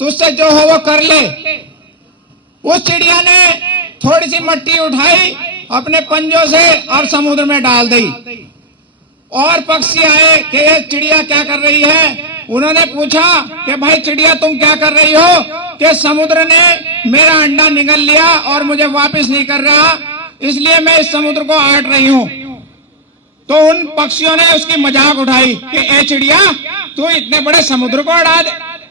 तुझसे जो हो वो कर ले। उस चिड़िया ने थोड़ी सी मट्टी उठाई अपने पंजों से और समुद्र में डाल दी। और पक्षी आए कि ये चिड़िया क्या कर रही है। उन्होंने पूछा कि भाई चिड़िया तुम क्या कर रही हो, कि समुद्र ने मेरा अंडा निगल लिया और मुझे वापस नहीं कर रहा, इसलिए मैं इस समुद्र को आट रही हूं। तो उन पक्षियों ने उसकी मजाक उठाई कि ए चिड़िया, तू इतने बड़े समुद्र को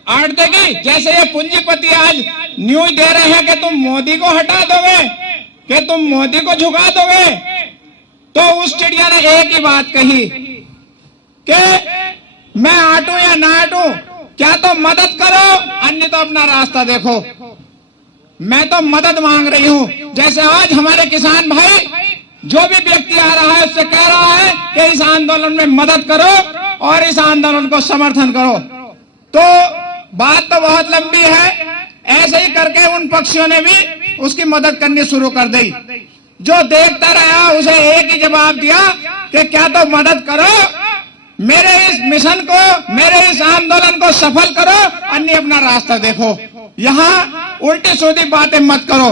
आट देगी। जैसे ये पूंजीपति आज न्यूज दे रहे हैं कि तुम मोदी को हटा दोगे, कि तुम मोदी को झुका दोगे। तो उस चिड़िया ने एक ही बात कही कि मैं आटूं या ना आटूं, क्या तो मदद करो, अन्य तो अपना रास्ता देखो। मैं तो मदद मांग रही हूं। जैसे आज हमारे किसान भाई जो भी व्यक्ति आ रहा है उससे कह रहा है कि इस आंदोलन में मदद करो और इस आंदोलन को समर्थन करो। तो बात तो बहुत लंबी है। ऐसे ही करके उन पक्षियों ने भी उसकी मदद करनी शुरू कर दी। जो देखता रहा उसे एक ही जवाब दिया कि क्या तो मदद करो, मेरे इस मिशन को, मेरे इस आंदोलन को सफल करो, अन्य अपना रास्ता देखो। यहाँ उल्टी सीधी बातें मत करो।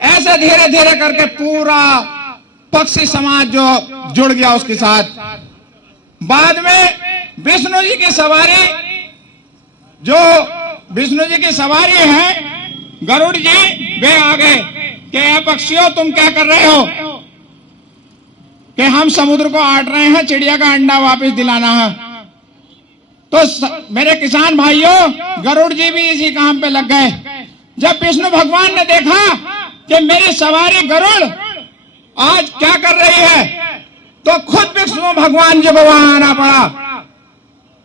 ऐसे धीरे धीरे करके पूरा पक्षी समाज जो जुड़ गया उसके साथ। बाद में विष्णु जी की सवारी, जो विष्णु जी की सवारी है गरुड़ जी, वे आ गए कि पक्षियों तुम क्या कर रहे हो, कि हम समुद्र को आट रहे हैं, चिड़िया का अंडा वापस दिलाना है। तो मेरे किसान भाइयों, गरुड़ जी भी इसी काम पे लग गए। जब विष्णु भगवान ने देखा कि मेरी सवारी गरुड़ आज क्या कर रही है, तो खुद विष्णु भगवान जी को वहां आना पड़ा।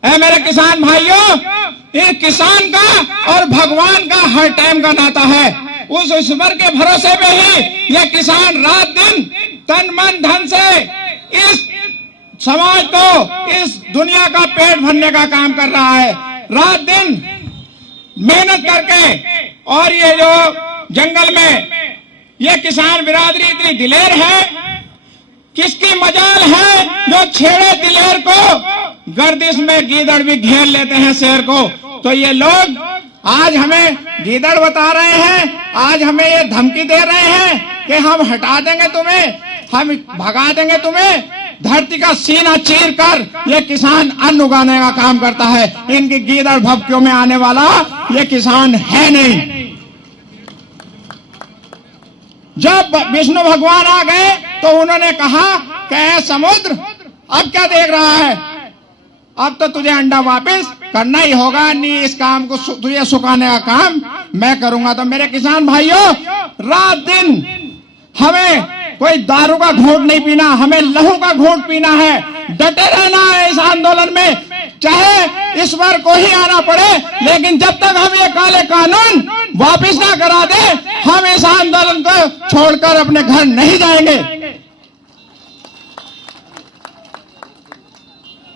ऐ मेरे किसान भाइयों, ये किसान का और भगवान का हर टाइम का नाता है। उस ईश्वर के भरोसे पे ही ये किसान रात दिन तन मन धन से इस समाज को, इस दुनिया का पेट भरने का काम कर रहा है, रात दिन मेहनत करके। और ये जो जंगल में ये किसान बिरादरी इतनी दिलेर है, किसकी मजाल है जो छेड़े दिलेर को। गर्दिश में गीदड़ भी घेर लेते हैं शेर को। तो ये लोग आज हमें गीदड़ बता रहे हैं, आज हमें ये धमकी दे रहे हैं कि हम हटा देंगे तुम्हें, हम भगा देंगे तुम्हें। धरती का सीना चीर कर ये किसान अन्न उगाने का काम करता है। इनकी गीदड़ भभकियों में आने वाला ये किसान है नहीं। जब विष्णु भगवान आ गए तो उन्होंने कहा कि समुद्र अब क्या देख रहा है, अब तो तुझे अंडा वापस करना ही होगा, नहीं इस काम को तुझे सुखाने का काम मैं करूंगा। तो मेरे किसान भाइयों, रात दिन हमें कोई दारू का घूंट नहीं पीना, हमें लहू का घूंट पीना है। डटे रहना है इस आंदोलन में, चाहे इस बार को ही आना पड़े, लेकिन जब तक हम ये काले कानून वापिस ना करा दे, हम इस आंदोलन को छोड़कर अपने घर नहीं जाएंगे।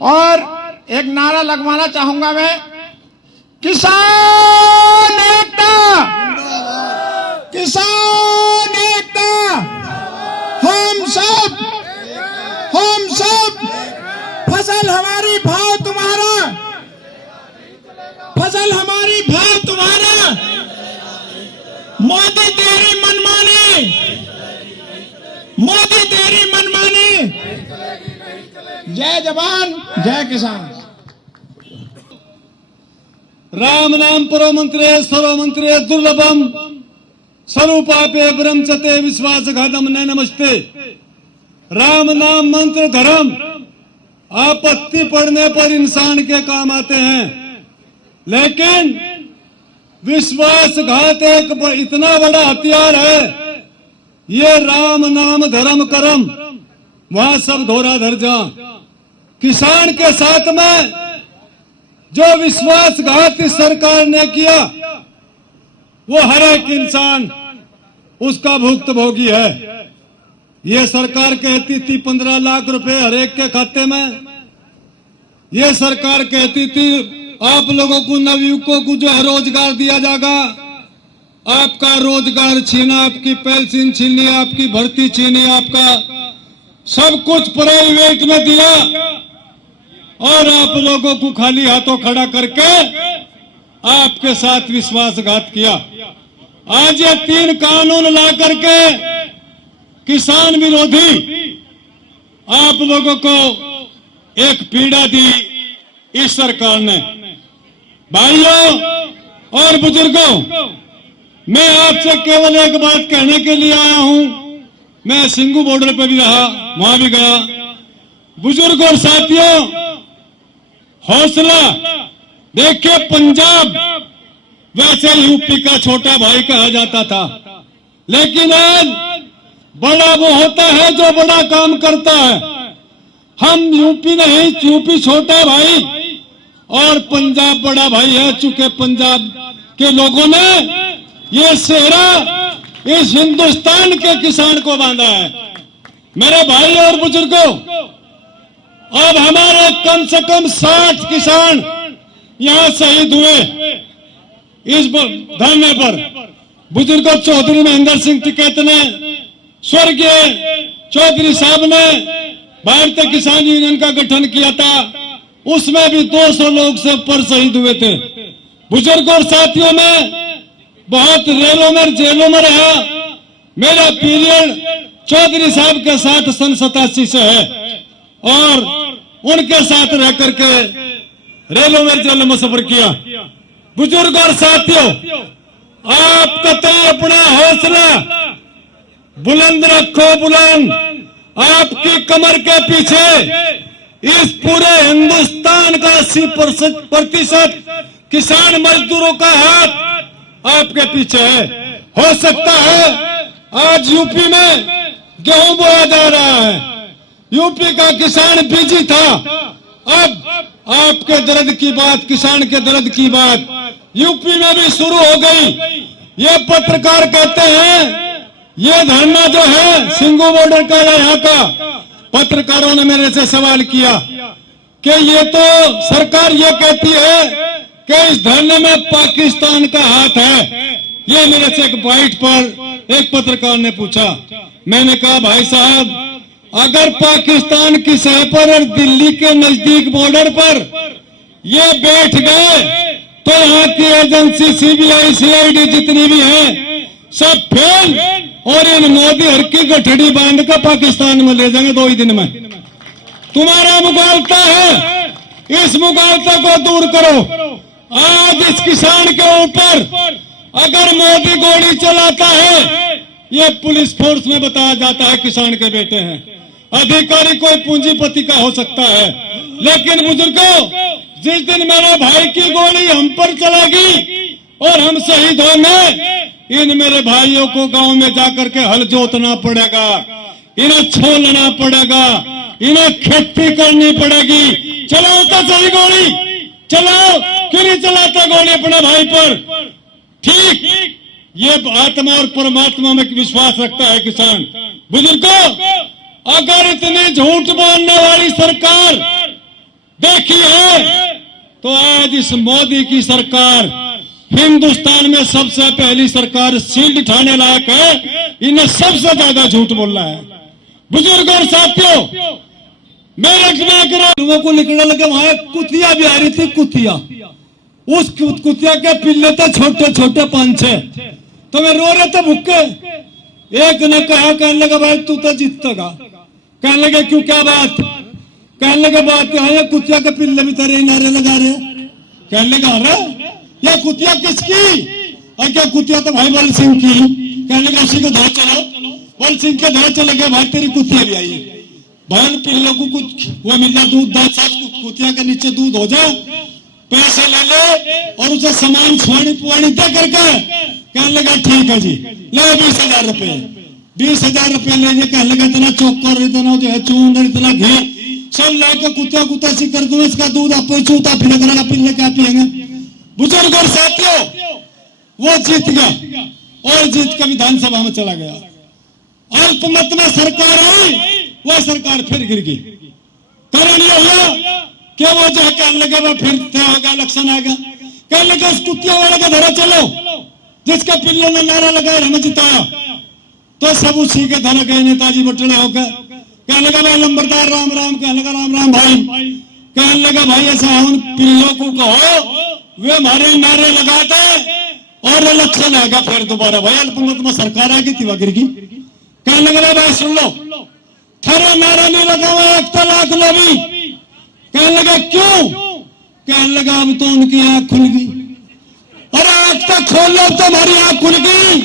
और एक नारा लगवाना चाहूंगा मैं, किसान एकता, किसान एकता, हम सब, फसल हमारी भाव तुम्हारा, फसल हमारी भाव तुम्हारा, मोदी तेरी मनमानी, मोदी तेरी मनमानी। जय जवान जय किसान। राम नाम परो मंत्रे सर्व मंत्रे दुर्लभम स्वरूपापे ब्रह्मचते विश्वासघातम न नमस्ते। राम नाम मंत्र धर्म आपत्ति पड़ने पर इंसान के काम आते हैं, लेकिन विश्वासघात एक इतना बड़ा हथियार है। ये राम नाम धर्म कर्म वहां सब धोरा धर जा। किसान के साथ में जो विश्वासघात इस सरकार ने किया, वो हर एक इंसान उसका भुक्तभोगी है। ये सरकार कहती थी 15 लाख रुपए हर एक के खाते में। ये सरकार कहती थी आप लोगों को, नवयुवकों को जो है रोजगार दिया जाएगा। आपका रोजगार छीना, आपकी पेंशन छीनी, आपकी भर्ती छीनी, आपका सब कुछ प्राइवेट में दिया और आप लोगों को खाली हाथों खड़ा करके आपके साथ विश्वासघात किया। आज ये 3 कानून ला करके किसान विरोधी आप लोगों को एक पीड़ा दी इस सरकार ने। भाइयों और बुजुर्गों, मैं आपसे केवल एक बात कहने के लिए आया हूं। मैं सिंगू बॉर्डर पर भी रहा, वहां भी गया। बुजुर्ग और साथियों, हौसला देखिए, पंजाब वैसे यूपी का छोटा भाई कहा जाता था, लेकिन आज बड़ा वो होता है जो बड़ा काम करता है। हम यूपी नहीं, यूपी छोटा भाई और पंजाब बड़ा भाई है। चूंकि पंजाब के लोगों ने ये सेहरा इस हिंदुस्तान के किसान को बांधा है। मेरे भाई और बुजुर्गों, अब हमारे कम से कम 60 किसान यहां शहीद हुए इस धरने पर। बुजुर्गों, चौधरी महेंद्र सिंह टिकैत ने, स्वर्गीय चौधरी साहब ने भारतीय किसान यूनियन का गठन किया था, उसमें भी 200 लोग से ऊपर शहीद हुए थे। बुजुर्गों और साथियों में बहुत रेलों में जेलों में रहा। मेरा पीरियड चौधरी साहब के साथ सन 87 से है और उनके साथ रह करके रेलों में जेलों में सफर किया। बुजुर्ग और साथियों, आप कतई अपना हौसला बुलंद रखो, बुलंद। आपकी कमर के पीछे इस पूरे हिंदुस्तान का 80% किसान मजदूरों का हाथ आपके पीछे है। हो सकता है आज यूपी में गेहूं बोया जा रहा है, यूपी का किसान बिजी था। अब आपके दर्द की बात, किसान के दर्द की बात यूपी में भी शुरू हो गई। ये पत्रकार कहते हैं, ये धरना जो है सिंगू बॉर्डर का या यहाँ का, पत्रकारों ने मेरे से सवाल किया कि ये तो सरकार ये कहती है कि इस धरने में पाकिस्तान का हाथ है। ये मेरे से एक बाइट पर एक पत्रकार ने पूछा। मैंने कहा, भाई साहब, अगर पाकिस्तान की सह पर और दिल्ली के नजदीक बॉर्डर पर ये बैठ गए तो यहाँ की एजेंसी सीबीआई सीआईडी जितनी भी है सब फेल, और इन मोदी हर की गठड़ी बांध कर पाकिस्तान में ले जाएंगे 2 ही दिन में। तुम्हारा मुगालता है, इस मुगालता को दूर करो। आज इस किसान के ऊपर अगर मोदी गोली चलाता है, ये पुलिस फोर्स में बताया जाता है किसान के बेटे हैं। अधिकारी कोई पूंजीपति का हो सकता है, लेकिन बुजुर्गों, जिस दिन मेरे भाई की गोली हम पर चलेगी और हम शहीद होंगे, इन मेरे भाइयों को गांव में जाकर के हल जोतना पड़ेगा, इन्हें छोलना पड़ेगा, इन्हें खेती करनी पड़ेगी। चलाओ तो सही गोली, चलाओ, क्यों नहीं चलाता गोली अपने भाई पर? ठीक, ये आत्मा और परमात्मा में विश्वास रखता है किसान। बुजुर्गों, अगर इतनी झूठ बोलने वाली सरकार देखी है तो आज इस मोदी की सरकार हिंदुस्तान में सबसे पहली सरकार शील्ड उठाने लायक है। इन्हें सबसे ज्यादा झूठ बोलना है। बुजुर्ग और साथियों, मेरे लोगों को निकलने लगे, वहां कुतिया भी आ रही थी, कुतिया। उस कुतिया के पिल्ले थे छोटे छोटे 5-6, तो वे रो रहे थे भुक्के। एक ने कहा, कहने लगा, भाई तू तो जीतेगा। कहने लगे, क्यों, क्या बात? कहने लगे, बात क्या है, कुतिया के पिल्ले भी तेरे नारे लगा रहे। कहने लगा, अरे ये कुतिया किसकी? और क्या कुतिया तो भाई बल सिंह की। कहने लगा, उसी को धो चलो। बल सिंह के धो चले गए, भाई तेरी कुतिया भी आई। भाई पिल्लों को कुछ वो मिला, दूध दाल सब कुतिया के नीचे दूध हो जाए, पैसे ले ले और उसे सामान छुआनी पुआनी दे करके। कहने लगा, ठीक है जी, ले 20,000 रुपए। 20,000 रुपए ले। कहने लगा, इतना चोकर, इतना जो है चून, इतना घी सब लाकर कुतिया कुत्ता सी कर दूं, इसका दूध आप चूता फिर पिल्ले क्या पिएंगे? बुजुर्ग और साथियों, वो जीत गया और जीत कर विधानसभा में चला गया। अल्पमत में सरकार आई, वह सरकार फिर गिर गई। कारण यह हुआ कि वो जो है कहने लगे, वो फिर होगा, इलेक्शन आएगा। कहने लगे, उस कुतिया वाले का धरा चलो जिसका पिल्लों ने नारा लगाया, हमें जिताया। तो सब उसी के धरा गए, नेताजी बटने होकर। कहने लगा, भाई नंबरदार राम राम। कहने लगा, राम राम भाई। कहने लगा, भाई ऐसा उन पिल्लों को कहो वे हमारे नारे लगाते और इलेक्शन आएगा फिर दोबारा। भाई अल्पमत में सरकार आएगी थी वगैरह की कहने लगे भाई सुन लो थारा नारा नहीं लगा हुआ एक तलाक लो भी। कहने लगा क्यों? कहने लगा अब तो उनकी आंख खुल गई। अरे आंख तो खोल लो, अब तो हमारी आंख खुल गई,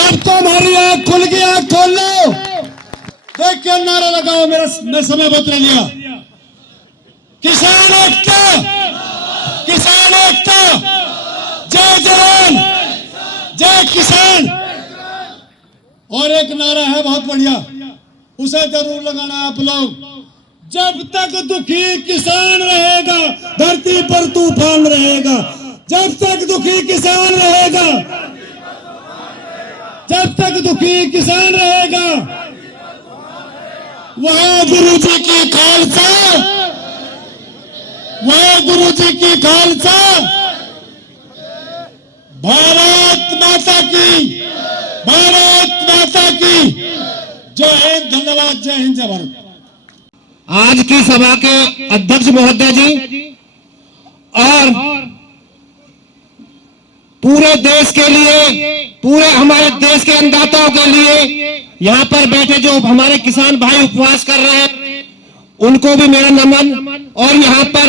अब तो हमारी आंख खुल गई, आंख खोल लो। देख क्या नारा लगाओ, मेरा मैं समय बदल लिया। किसान एकता, किसान एकता, जय जवान जय किसान। और एक नारा है बहुत बढ़िया, उसे जरूर लगाना आप लोग। जब तक दुखी किसान रहेगा धरती पर तूफान रहेगा। जब तक दुखी किसान रहेगा, जब तक दुखी किसान रहेगा। वह गुरु जी की खालसा, वह गुरु जी की खालसा। भारत माता की, भारत माता की जय हिंद। धन्यवाद। जय हिंद, जय भारत। आज की सभा के अध्यक्ष महोदय जी और पूरे देश के लिए, पूरे हमारे देश के अन्नदाताओं के लिए यहाँ पर बैठे जो हमारे किसान भाई उपवास कर रहे हैं उनको भी मेरा नमन। और यहाँ पर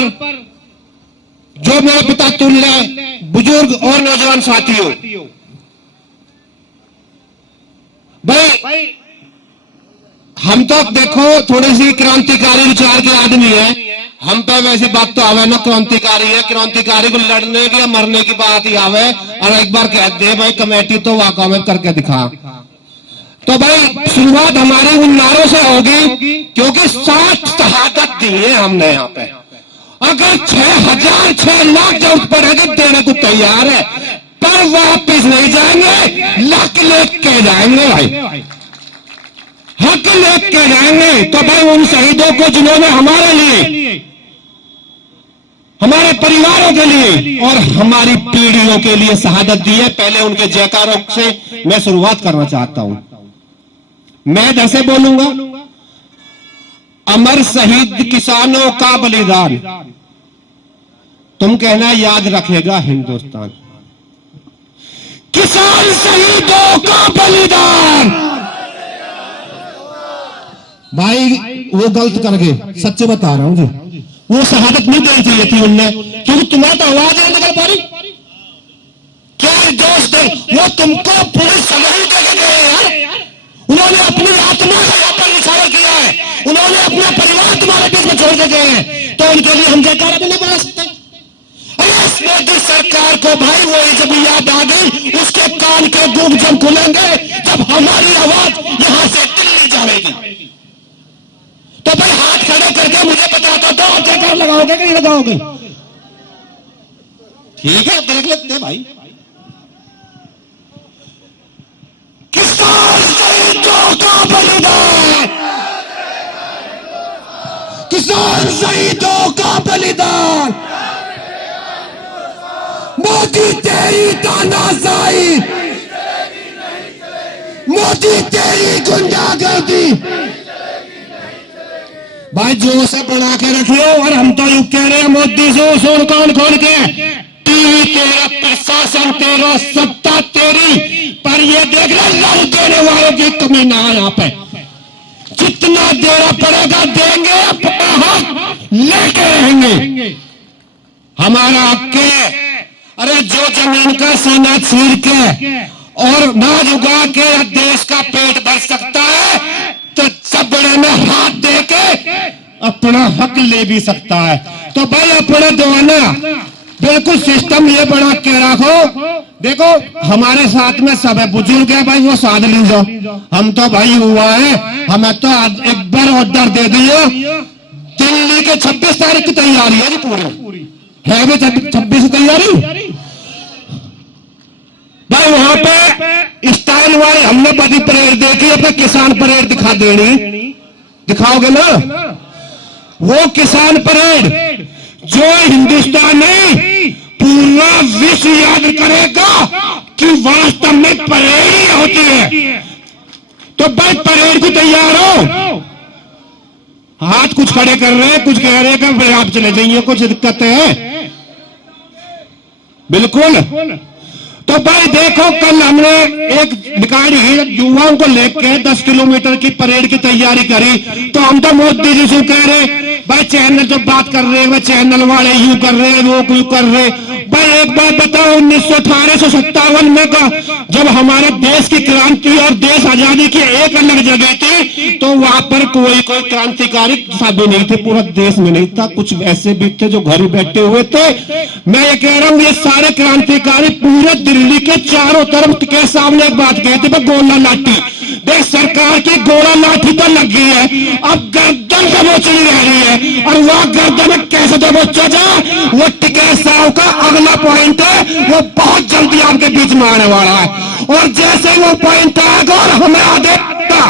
जो मेरे पिता तुल्य बुजुर्ग और नौजवान साथियों, भाई हम तो देखो थोड़ी सी क्रांतिकारी विचार के आदमी है। हम तो वैसी बात तो आवे ना क्रांतिकारी है, क्रांतिकारी को लड़ने की या मरने की बात ही आवे। और एक बार कह दे भाई कमेटी तो वाकई में करके दिखा। तो भाई शुरुआत हमारी उन नारों से होगी क्योंकि 7 शहादत दी है हमने यहाँ पे। अगर 6,000 6 लाख जरूरत पड़ेगी देने को तैयार है, पर वापिस नहीं जाएंगे, लक लेके जाएंगे भाई, हक लेके जाएंगे। तो भाई उन शहीदों को जिन्होंने हमारे लिए, हमारे परिवारों के लिए और हमारी पीढ़ियों के लिए शहादत दी है, पहले उनके जयकारों से मैं शुरुआत करना चाहता हूं। मैं इधर से बोलूंगा, अमर शहीद किसानों का बलिदान तुम कहना याद रखेगा हिंदुस्तान। किसान शहीदों का बलिदान। भाई वो गलत कर गए, सच्चे बता रहा हूं जी, वो शहादत नहीं देनी चाहिए थी उनने, क्योंकि तुम्हारा तो आवाज नहीं निकल पा रही। क्या दोस्त है वो तुमको पूरी सलाही दे गए यार। उन्होंने अपनी आत्मा का यहाँ पर निछावर किया है, उन्होंने अपना परिवार तुम्हारे बीच में छोड़ के गए हैं, तो उनके लिए हम जयकारा भी नहीं बना सकते। मोदी सरकार को भाई वही जब याद आ गई, उसके कान के दूब जब खुलेंगे जब हमारी आवाज यहां से दिल्ली जाएगी। तो भाई हाथ खड़े करके मुझे बताता तो आप जयकार लगाओगे कि नहीं लगाओगे? ठीक है देख लेते भाई। किसान शहीदों का बलिदान, किसान शहीदों का बलिदान। मोदी तेरी तानाशाही, मोदी तेरी गुंडागर्दी। भाई जोर से बना के रखियो। और हम तो यू कह रहे हैं मोदी से सुन कान खोल के, टीवी तेरा, प्रशासन तेरा, सत्ता तेरी, पर ये देख रहे लड़ देने वालों की कमी ना यहाँ पे। जितना देना पड़ेगा देंगे, अपना हक लेके रहेंगे। हमारा हक है। अरे जो जमीन का सीना चीर के और नाज उगा के देश का पेट भर सकता है तो चबड़े में हाथ दे के अपना हक ले भी सकता है। तो भाई अपना दवाना बिल्कुल सिस्टम ये बना के रखो। देखो हमारे साथ में सब है, बुजुर्ग है भाई, वो साथ लीजो। हम तो भाई हुआ है, हमें तो एक बार ऑर्डर दे दियो। दिल्ली के 26 तारीख की तैयारी है जी, पूरी है भी 26 तैयारी। भाई वहां पे स्टाइल वाली हमने बड़ी परेड देखी, अपने किसान परेड दिखा देनी, दिखाओगे ना? वो किसान परेड जो हिंदुस्तान नहीं पूरा विश्व याद करेगा कि वास्तव में परेड ही होती है। तो भाई परेड को तैयार हो। हाथ कुछ खड़े कर रहे हैं, कुछ कह रहे हैं कि आप चले जाइए, कुछ दिक्कत है। बिल्कुल। तो भाई देखो, कल हमने एक निकाली युवाओं को लेकर 10 किलोमीटर की परेड की तैयारी करी, तो हम तो मोदी जी से कह रहे भाई चैनल जो बात कर रहे हैं वह चैनल वाले यूं कर रहे हैं, वो क्यों कर रहे। भाई एक बात बताओ, 1958 में जब हमारे देश की क्रांति और देश आजादी की एक अलग जगह थी, तो वहां पर कोई क्रांतिकारी साधु नहीं थे, पूरा देश में नहीं था, कुछ ऐसे भी थे जो घर बैठे हुए थे। मैं ये कह रहा हूं, ये सारे क्रांतिकारी पूरे दिल्ली के चारों तरफ के सामने एक बात कहते थे, गोला लाठी। देख, सरकार की गोला लाठी तो लग गई है, अब गर्दन दबोचनी रह रही है, और वह गर्दन कैसे दबोचा जाए, वो टिकैत साहब का अगला पॉइंट है, वो बहुत जल्दी आपके बीच में आने वाला है। और जैसे वो पॉइंट आएगा और हमें आदेगा,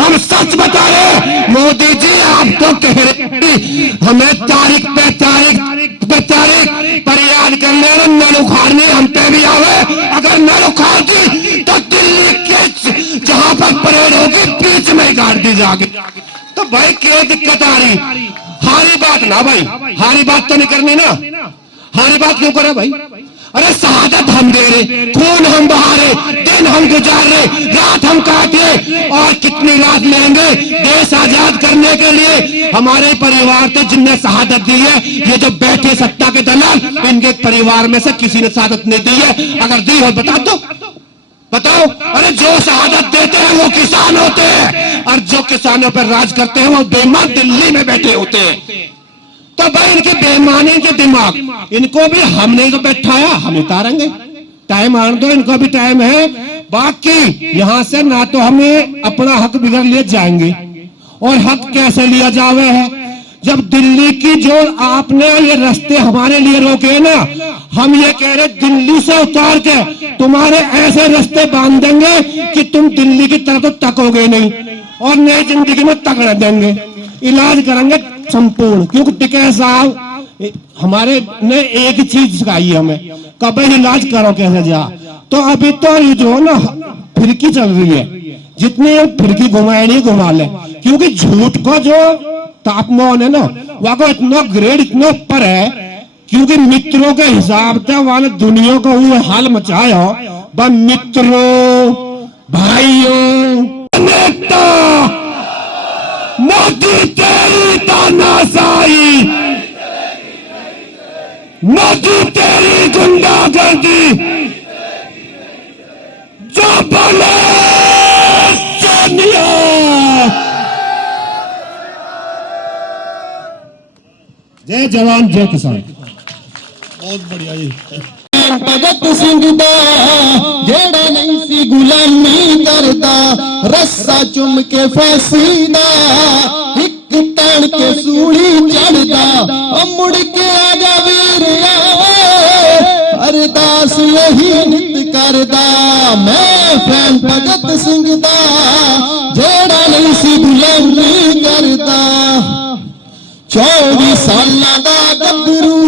हम सच बता रहे, मोदी जी आप तो कह रहे हमें तारीख पे तारीख पर याद करने नल उखाड़नी हम पे भी आवे, अगर नल उखाड़ दी तो दिल्ली के जहां पर परेड होगी बीच में गाड़ दी जाएगी। तो भाई क्यों दिक्कत आ रही? हारी बात ना भाई, हारी बात तो नहीं करनी ना। हारी बात क्यों करे भाई? अरे शहादत हम दे रहे, खून हम बहा रहे, दिन हम गुजार रहे, रात हम काट रहे, और कितनी रात लेंगे देश आजाद करने के लिए। हमारे परिवार थे जिनने शहादत दी है, ये जो बैठे सत्ता के दलाल, इनके परिवार में से किसी ने शहादत नहीं दी है। अगर दी हो बता दो, बताओ। अरे जो शहादत देते हैं वो किसान होते हैं, और जो किसानों पर राज करते हैं वो बेईमान दिल्ली में बैठे होते हैं। तो भाई इनकी बेईमानी के दिमाग, इनको भी हमने तो बैठाया, हम उतारेंगे। टाइम आने दो, इनको भी टाइम है। बाकी यहां से ना तो हमें अपना हक बिगड़ लिए जाएंगे, और हक कैसे लिया जावे है, जब दिल्ली की जो आपने ये रास्ते हमारे लिए रोके ना, हम ये कह रहे दिल्ली से उतार के तुम्हारे ऐसे रास्ते बांध देंगे कि तुम दिल्ली की तरफ तो तकोगे नहीं, और नई जिंदगी में तकड़ देंगे, इलाज करेंगे संपूर्ण। क्योंकि टिकैत साहब हमारे ने एक ही चीज सिखाई है हमें, कभी इलाज करो कैसे जा। तो अभी तो ये जो ना फिरकी चल रही है, जितनी फिरकी घुमाए नहीं घुमा ले, क्योंकि झूठ को जो तापमान है ना वहां को इतना ग्रेड इतना ऊपर है, क्योंकि मित्रों के हिसाब से वाले दुनिया को हुए हाल मचाया। बस मित्रों, भाइयों, नेता, मोदी तेरी तानाशाही, मोदी तेरी गुंडागर्दी, जो बोले सोनिया। जय जवान जय किसान। बहुत बढ़िया जी। भगत सिंह दा जेड़ा नहीं सी गुलामी करदा, रस्सा चुम के फांसी दा, एक तान के सूली चढ़दा, मुड़ के आजा वीरिया, अरदास यही नित करदा। मैं फैन भगत सिंह दा जेड़ा नहीं सी गुलामी करदा। 24 सालां दा गबरू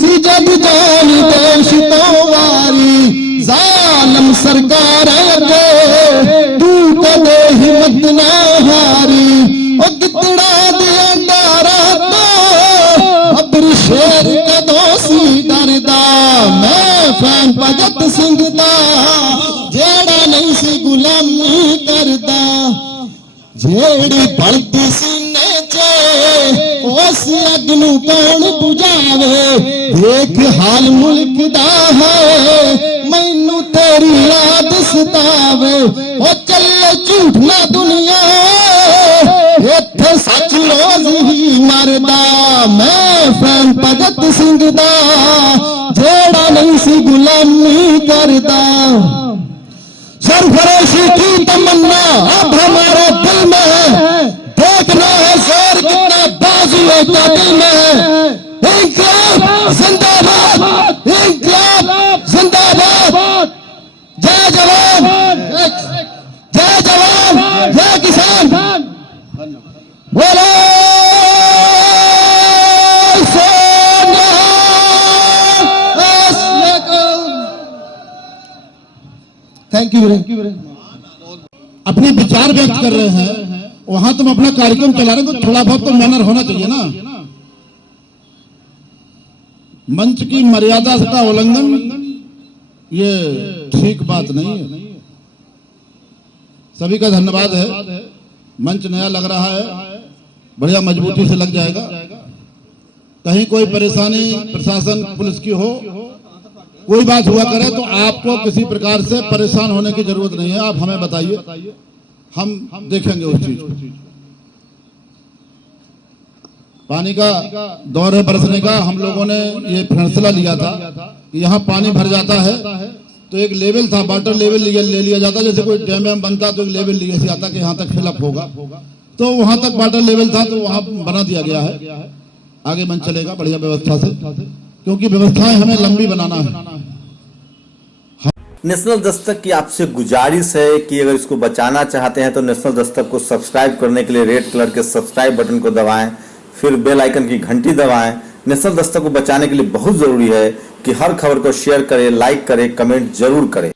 सी जद जान देश तो वारी, जालम सरकार अगे तू कदे हिम्मत ना हारी। ओ गितड़ा दिया डारा तो अबर शेर कदों सी डरदा। मैं फैन भगत सिंह दा जेड़ा नहीं सी गुलामी करदा। जेड़ी बलदी सीने चे उस अग नू कौन बुझावे, देख हाल मुल्क दा है मैनू तेरी याद सतावे। ओ चले झूठ ना दुनिया, इत्थे सच रोज ही मरदा। मैं फैन भगत सिंह दा जेड़ा नहीं सी गुलामी करदा। सरफरोशी की तमन्ना अब हमारे दिल में है, देखना है शेर कितना बाजुओं का दिल में है। इंकलाब जिंदाबाद, इंकलाब जिंदाबाद। जय जवान जय जवान जय किसान। बोलो सोनिया। Thank you. अपने विचार व्यक्त कर रहे हैं, वहां तुम अपना कार्यक्रम चला रहे हो, तो थोड़ा बहुत तो मैनर होना चाहिए ना। मंच की मर्यादा का उल्लंघन ये ठीक बात नहीं है। सभी का धन्यवाद है। मंच नया लग रहा है, बढ़िया मजबूती से लग जाएगा। कहीं कोई परेशानी प्रशासन पुलिस की हो, कोई बात हुआ करे तो आपको किसी प्रकार से परेशान होने की जरूरत नहीं है। आप हमें बताइए, हम देखेंगे उस चीज को। पानी का दौर है बरसने का। हम लोगों ने ये फैसला लिया था कि यहाँ पानी भर जाता है तो एक लेवल था, वाटर लेवल ले लिया जाता। जैसे कोई डैम बनता तो एक लेवल लिया जाता कि यहाँ तक फिलअप होगा, तो वहां तक वाटर लेवल था तो वहां बना दिया गया है। आगे मन चलेगा बढ़िया व्यवस्था से, क्योंकि व्यवस्थाएं हमें लंबी बनाना है। नेशनल दस्तक की आपसे गुजारिश है कि अगर इसको बचाना चाहते हैं तो नेशनल दस्तक को सब्सक्राइब करने के लिए रेड कलर के सब्सक्राइब बटन को दबाएं, फिर बेल आइकन की घंटी दबाएं। नेशनल दस्तक को बचाने के लिए बहुत जरूरी है कि हर खबर को शेयर करें, लाइक करें, कमेंट जरूर करें।